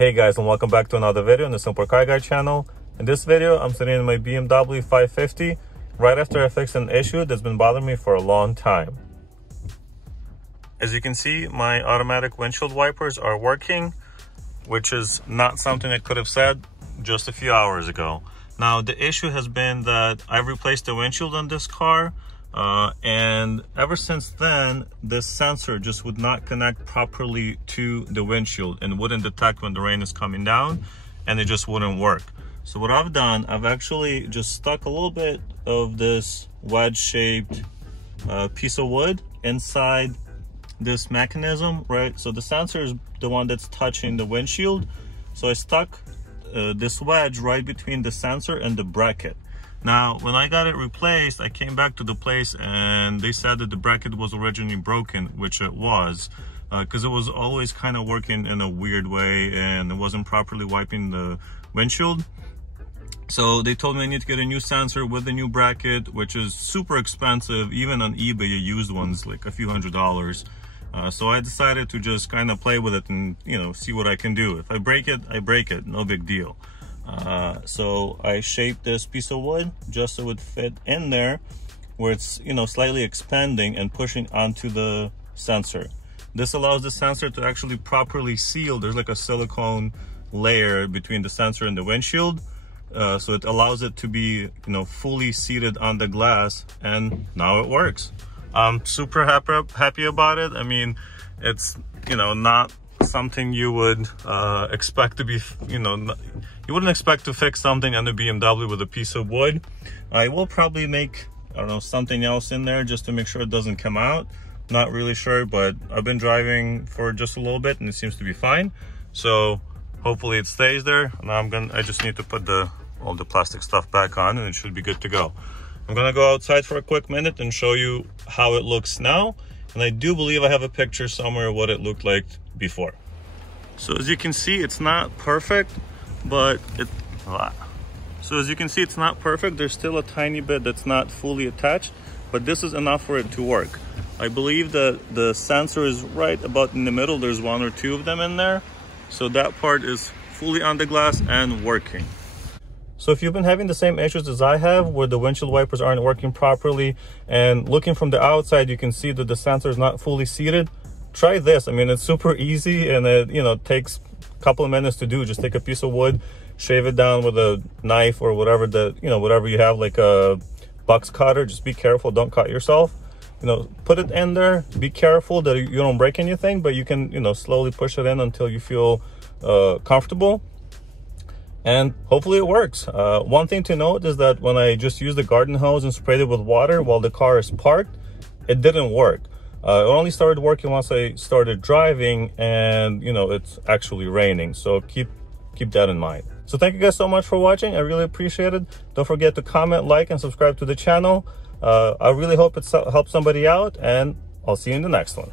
Hey guys, and welcome back to another video on the Simple Car Guy channel. In this video, I'm sitting in my BMW 550 right after I fixed an issue that's been bothering me for a long time. As you can see, my automatic windshield wipers are working, which is not something I could have said just a few hours ago. Now, the issue has been that I've replaced the windshield on this car, and ever since then, this sensor just would not connect properly to the windshield and wouldn't detect when the rain is coming down, and it just wouldn't work. So what I've done, I've actually just stuck a little bit of this wedge-shaped piece of wood inside this mechanism, right? So the sensor is the one that's touching the windshield. So I stuck this wedge right between the sensor and the bracket. Now, when I got it replaced, I came back to the place and they said that the bracket was originally broken, which it was, because it was always kind of working in a weird way and it wasn't properly wiping the windshield. So they told me I need to get a new sensor with a new bracket, which is super expensive. Even on eBay, used ones, like a few $100s. So I decided to just kind of play with it and, see what I can do. If I break it, I break it, no big deal. So I shaped this piece of wood just so it would fit in there where it's, slightly expanding and pushing onto the sensor. This allows the sensor to actually properly seal. There's like a silicone layer between the sensor and the windshield. So it allows it to be, fully seated on the glass, and now it works. I'm super happy about it. I mean, it's, not something you would expect to be, you wouldn't expect to fix something on the BMW with a piece of wood. I will probably make, I don't know, something else in there just to make sure it doesn't come out. Not really sure, but I've been driving for just a little bit and it seems to be fine. So hopefully it stays there. Now I just need to put all the plastic stuff back on and it should be good to go. I'm gonna go outside for a quick minute and show you how it looks now. And I do believe I have a picture somewhere what it looked like before. So as you can see, it's not perfect, but it's not perfect. There's still a tiny bit that's not fully attached, but this is enough for it to work. I believe that the sensor is right about in the middle. There's one or two of them in there. So that part is fully on the glass and working. So if you've been having the same issues as I have, where the windshield wipers aren't working properly, and looking from the outside, you can see that the sensor is not fully seated, try this. I mean, it's super easy and it, takes a couple of minutes to do. Just take a piece of wood, shave it down with a knife or whatever whatever you have, like a box cutter. Just be careful, don't cut yourself. Put it in there, be careful that you don't break anything, but you can, slowly push it in until you feel comfortable. And hopefully it works. One thing to note is that when I just used the garden hose and sprayed it with water while the car is parked, it didn't work. It only started working once I started driving and, it's actually raining. So keep that in mind. So thank you guys so much for watching. I really appreciate it. Don't forget to comment, like, and subscribe to the channel. I really hope it helps somebody out, and I'll see you in the next one.